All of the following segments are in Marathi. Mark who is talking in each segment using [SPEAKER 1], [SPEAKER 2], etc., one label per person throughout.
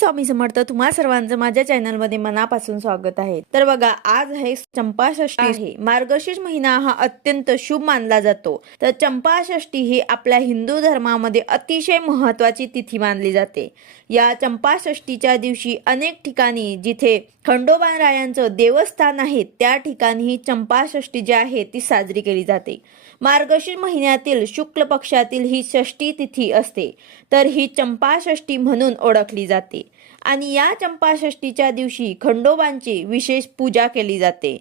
[SPEAKER 1] स्वामी समर्थ तुम्हा सर्वांचं माझ्या चॅनलमध्ये मनापासून स्वागत आहे. तर बघा आज आहे चंपाषष्ठी आहे. मार्गशीर्ष महिना हा अत्यंत शुभ मानला जातो. तर चंपाषष्ठी ही आपल्या हिंदू धर्मामध्ये अतिशय महत्वाची तिथी मानली जाते. या चंपाषष्ठीच्या दिवशी अनेक ठिकाणी जिथे खंडोबारायांचं देवस्थान आहे त्या ठिकाणी ही चंपाषष्ठी जी आहे ती साजरी केली जाते. मार्गशीर्ष महिन्यातील शुक्ल पक्षातील ही षष्ठी तिथी असते. तर ही चंपाषष्ठी म्हणून ओळखली जाते. आणि या चंपाषष्टीच्या दिवशी खंडोबांची विशेष पूजा केली जाते.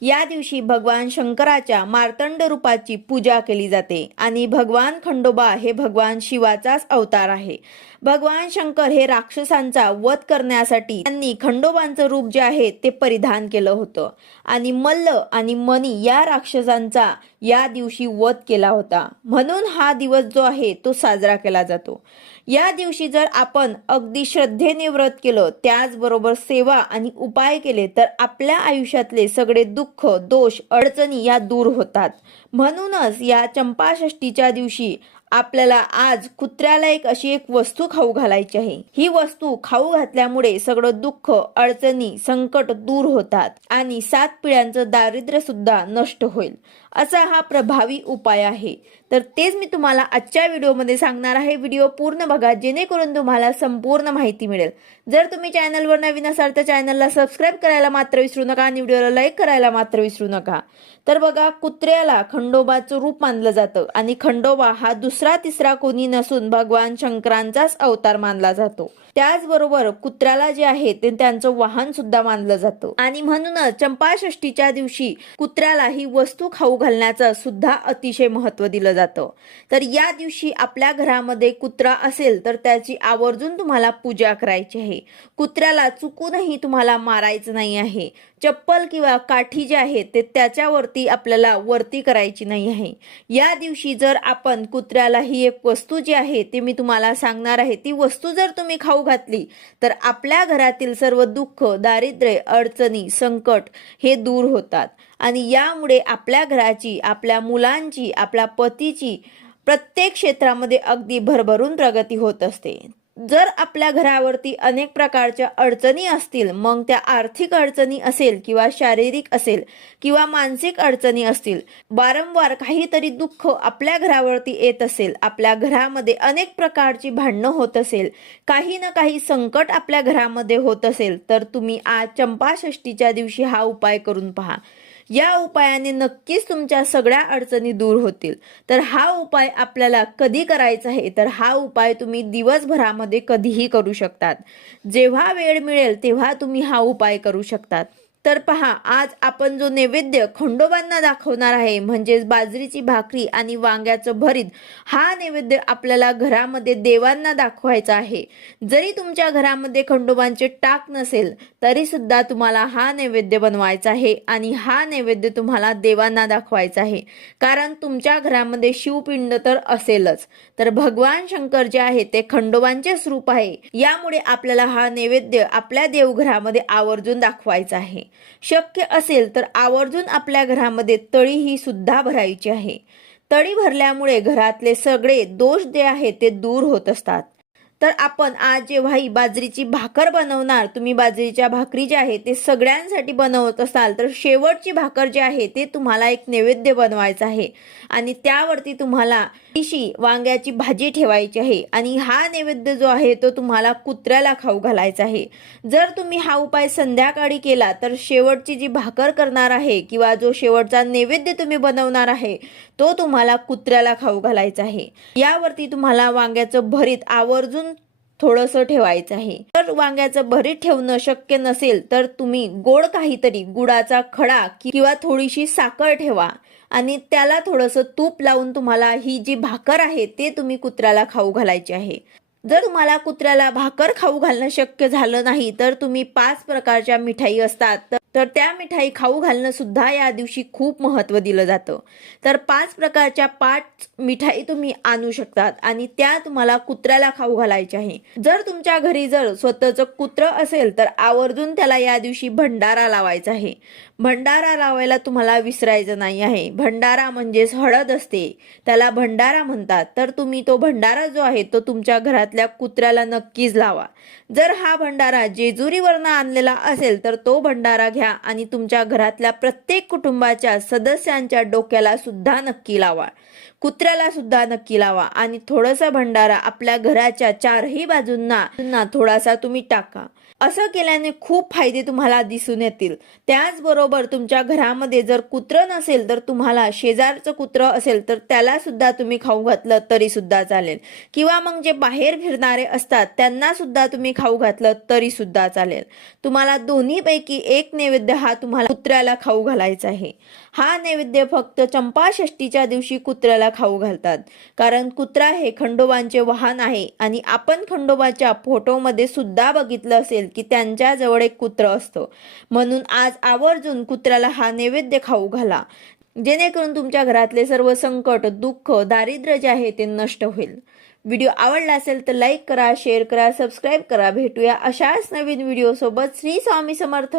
[SPEAKER 1] या दिवशी भगवान शंकराच्या मार्तंड रूपाची पूजा केली जाते आणि भगवान खंडोबा हे भगवान शिवाचाच अवतार आहे. भगवान शंकर हे राक्षसांचा वध करण्यासाठी त्यांनी खंडोबांचं रूप जे आहे ते परिधान केलं होतं. आणि मल्ल आणि मनी या राक्षसांचा या दिवशी वध केला होता. म्हणून हा दिवस जो आहे तो साजरा केला जातो. या दिवशी जर आपण अगदी श्रद्धेने व्रत केलं त्याचबरोबर सेवा आणि उपाय केले तर आपल्या आयुष्यातले सगळे दुःख दोष अडचणी या दूर होतात. म्हणूनच या चंपाषष्टीच्या दिवशी आपल्याला आज कुत्र्याला एक अशी एक वस्तू खाऊ घालायची आहे. ही वस्तू खाऊ घातल्यामुळे सगळं दुःख अडचणी संकट दूर होतात आणि सात पिढ्यांचं दारिद्र्य सुद्धा नष्ट होईल. असा हा प्रभावी उपाय आहे. तर तेच मी तुम्हाला आजच्या व्हिडिओमध्ये सांगणार आहे. व्हिडिओ पूर्ण बघा जेणेकरून तुम्हाला संपूर्ण माहिती मिळेल. जर तुम्ही चॅनलवर नवीन असाल तर चॅनलला सबस्क्राईब करायला मात्र विसरू नका आणि व्हिडिओला लाईक करायला मात्र विसरू नका. तर बघा कुत्र्याला खंडोबाचं रूप मानलं जातं आणि खंडोबा हा दुसरा तिसरा कोणी नसून भगवान शंकरांचाच अवतार मानला जातो. त्याचबरोबर कुत्र्याला जे आहे ते त्यांचं वाहन सुद्धा मानलं जातं. आणि म्हणूनच चंपाषष्टीच्या दिवशी कुत्र्याला ही वस्तू खाऊ घालण्याचं सुद्धा अतिशय महत्त्व दिलं जातं. तर या दिवशी आपल्या घरामध्ये कुत्रा असेल तर त्याची आवर्जून तुम्हाला पूजा करायची आहे. कुत्र्याला चुकूनही तुम्हाला मारायचं नाही आहे. चप्पल किंवा काठी जे आहे ते त्याच्यावरती आपल्याला वरती करायची नाही आहे. या दिवशी जर आपण कुत्र्याला ही एक वस्तू जी आहे ती मी तुम्हाला सांगणार आहे ती वस्तू जर तुम्ही खाऊ घातली तर आपल्या घरातील सर्व दुःख दारिद्र्य अडचणी संकट हे दूर होतात. आणि यामुळे आपल्या घराची आपल्या मुलांची आपल्या पतीची प्रत्येक क्षेत्रामध्ये अगदी भरभरून प्रगती होत असते. जर आपल्या घरावरती अनेक प्रकारच्या अडचणी असतील मग त्या आर्थिक अडचणी असेल किंवा शारीरिक असेल किंवा मानसिक अडचणी असतील वारंवार काहीतरी दुःख आपल्या घरावरती येत असेल आपल्या घरामध्ये अनेक प्रकारची भांडणं होत असेल काही ना काही संकट आपल्या घरामध्ये होत असेल तर तुम्ही आज चंपाषष्टीच्या दिवशी हा उपाय करून पहा. या उपायाने नक्कीच तुमच्या सगळ्या अडचणी दूर होतील. तर हा उपाय आपल्याला कधी करायचा आहे? तर हा उपाय तुम्ही दिवसभरामध्ये कधीही करू शकतात. जेव्हा वेळ मिळेल तेव्हा तुम्ही हा उपाय करू शकतात. तर पहा आज आपण जो नैवेद्य खंडोबांना दाखवणार आहे म्हणजेच बाजरीची भाकरी आणि वांग्याचं भरीत हा नैवेद्य आपल्याला घरामध्ये देवांना दाखवायचा आहे. जरी तुमच्या घरामध्ये खंडोबांचे टाक नसेल तरी सुद्धा तुम्हाला हा नैवेद्य बनवायचा आहे आणि हा नैवेद्य तुम्हाला देवांना दाखवायचा आहे. कारण तुमच्या घरामध्ये शिवपिंड तर असेलच. तर भगवान शंकर जे आहे ते खंडोबांचे स्वरूप आहे. यामुळे आपल्याला हा नैवेद्य आपल्या देवघरामध्ये आवर्जून दाखवायचा आहे. शक्य असेल तर आवर्जून आपल्या घरामध्ये तळी ही सुद्धा भरायची आहे. तळी भरल्यामुळे घरातले सगळे दोष जे आहेत ते दूर होत असतात. तर आपण आज जेव्हा ही बाजरीची भाकर बनवणार तुम्ही बाजरीच्या भाकरी जे आहे ते सगळ्यांसाठी बनवत असाल तर शेवटची भाकर जी आहे ते तुम्हाला एक नैवेद्य बनवायचं आहे. आणि त्यावरती तुम्हाला थोडीशी वांग्याची भाजी ठेवायची आहे आणि हा नैवेद्य जो आहे तो तुम्हाला कुत्र्याला खाऊ घालायचा आहे. जर तुम्ही हा उपाय संध्याकाळी केला तर शेवटची जी भाकर करणार आहे किंवा जो शेवटचा नैवेद्य तुम्ही बनवणार आहे तो तुम्हाला कुत्र्याला खाऊ घालायचा आहे. यावरती तुम्हाला वांग्याचं भरीत आवर्जून थोडंसं ठेवायचं आहे. तर वांग्याचं भरीत ठेवणं शक्य नसेल तर तुम्ही गोड काहीतरी गुडाचा खडा किंवा थोडीशी साखर ठेवा. आणि त्याला थोडंसं तूप लावून तुम्हाला ही जी भाकर आहे ते तुम्ही कुत्र्याला खाऊ घालायची आहे. जर तुम्हाला कुत्र्याला भाकर खाऊ घालणं शक्य झालं नाही तर तुम्ही पाच प्रकारच्या मिठाई असतात. तर- त्या मिठाई खाऊ घालणं सुद्धा या दिवशी खूप महत्त्व दिलं जातं. तर पाच प्रकारच्या पाच मिठाई तुम्ही आणू शकतात आणि त्या तुम्हाला कुत्र्याला खाऊ घालायच्या आहे. जर तुमच्या घरी जर स्वतःचं कुत्र असेल तर आवर्जून त्याला या दिवशी भंडारा लावायचा आहे. भंडारा लावायला तुम्हाला विसरायचं नाही आहे. भंडारा म्हणजेच हळद असते. त्याला भंडारा म्हणतात. तर तुम्ही तो भंडारा जो आहे तो तुमच्या घरातल्या कुत्र्याला नक्कीच लावा. जर हा भंडारा जेजुरीवरनं आणलेला असेल तर तो भंडारा घ्या. आणि तुमच्या घरातल्या प्रत्येक कुटुंबाच्या सदस्यांच्या डोक्याला सुद्धा नक्की लावा. कुत्र्याला सुद्धा नक्की लावा आणि थोडासा भंडारा आपल्या घराच्या चारही बाजूंना थोडासा तुम्ही टाका. असं केल्याने खूप फायदे तुम्हाला दिसून येतील. त्याचबरोबर तुमच्या घरामध्ये जर कुत्रं नसेल तर तुम्हाला शेजारचं कुत्रं असेल तर त्याला सुद्धा तुम्ही खाऊ घातलं तरी सुद्धा चालेल. किंवा मग जे बाहेर फिरणारे असतात त्यांना सुद्धा तुम्ही खाऊ घातलं तरी सुद्धा चालेल. तुम्हाला दोन्हीपैकी एक नैवेद्य हा तुम्हाला कुत्र्याला खाऊ घालायचा आहे. हा नैवेद्य फक्त चंपाषष्टीच्या दिवशी कुत्र्याला खाऊ घालतात. कारण कुत्रा हे खंडोबांचे वाहन आहे आणि आपण खंडोबाच्या फोटोमध्ये सुद्धा बघितलं असेल की त्यांच्या जवळ एक कुत्र असतं. म्हणून आज आवर्जून कुत्र्याला हा नैवेद्य खाऊ घाला. जेणेकरून तुमच्या घरातले सर्व संकट दुःख दारिद्र्य जे आहे ते नष्ट होईल. व्हिडिओ आवडला असेल तर लाईक करा शेअर करा सबस्क्राईब करा. भेटूया अशाच नवीन व्हिडिओ सोबत श्री स्वामी समर्थ.